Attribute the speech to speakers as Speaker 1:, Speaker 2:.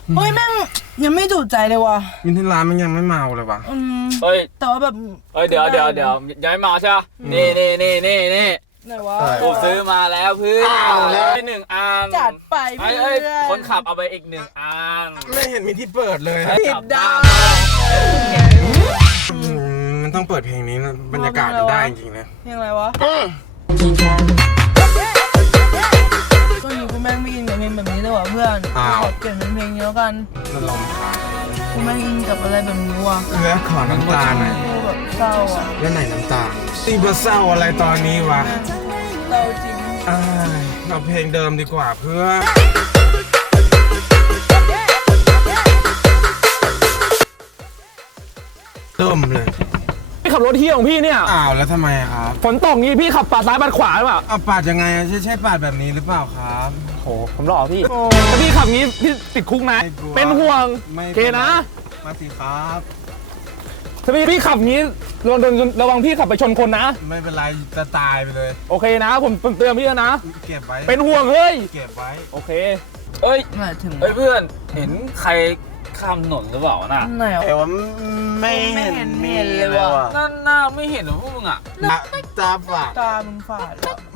Speaker 1: เฮ้ยแม่งยังไม่ถูกใจเลยว่ะ
Speaker 2: วินที่ร้านมันยังไม่เมาเลยวะ
Speaker 3: เฮ้ย
Speaker 1: แต่ว่าแบบ
Speaker 3: เดี๋ยวย้ายมาใช่ปะนี่
Speaker 1: ไหนวะ
Speaker 3: ผมซื้อมาแล้วเพื่อนไปหนึ่งอัน
Speaker 1: จัดไป
Speaker 3: เอ้
Speaker 1: เพื่
Speaker 3: ย
Speaker 1: อน
Speaker 3: คนขับเอาไปอีกหนึ่งอัน
Speaker 2: ไม่เห็นมีที่เปิดเลย
Speaker 1: ผิดได้
Speaker 2: มันต้องเปิดเพลงนี้นะบรรยากาศมันได้จริงๆนะ
Speaker 1: เพลงอะไรวะก็นี้กูแม่งไม่อินกับเพลงแบบนี้เลยว่ะเพื่อนขอเปลี่ยนเป็นเพลงนี้แล้วกัน
Speaker 2: มันลองค่ะ
Speaker 1: กูแม่งอินกับอะไรแบบนี้ว่ะ
Speaker 2: แล้วขอน้ำตาหน่อย
Speaker 1: กูแบบเศร้าอ่ะ
Speaker 2: แล้วไหนน้ำตาตีบเศร้าอะไรตอนนี้วะ
Speaker 1: เศร้าจริง
Speaker 2: เอาเพลงเดิมดีกว่าเพื่อเติมเลย
Speaker 4: พี่ขับรถเที่ยวของพี่เนี่ย
Speaker 2: อ้าวแล้วทำไมครับ
Speaker 4: ฝนตกงี้พี่ขับปาดซ้ายปาดขวาหรือเปล่า
Speaker 2: เอาปาดยังไงใช่ปาดแบบนี้หรือเปล่าครับ
Speaker 4: โหผมหล่อพี่ถ้าพี่ขับงี้พี่ติดคุกนะ
Speaker 2: ไม่กลัว
Speaker 4: เป็นห่วง
Speaker 2: ไม่
Speaker 4: โอเคนะ
Speaker 2: มาสิครับ
Speaker 4: ถ้าพี่ขับงี้ระวังพี่ขับไปชนคนนะ
Speaker 2: ไม่เป็นไรจะตายไปเลย
Speaker 4: โอเคนะผมเตือนพี่แล้วนะ
Speaker 2: เก็บไว้
Speaker 4: เป็นห่วงเฮ้ย
Speaker 2: เก็บไว้
Speaker 4: โอเค
Speaker 3: เอ้ย
Speaker 1: หมายถึง
Speaker 3: เพื่อนเห็นใครข้ามถนนหรือเปล่าน่ะ
Speaker 1: ไหนอ่ะ
Speaker 2: แต่ว่าไม่เห็นมีเลยว่ะ
Speaker 3: นั่นหน้าไม่เห็นเหรอพวกมึงอ่ะ
Speaker 2: ตาฝาด
Speaker 1: ตามึงฝาดเหรอ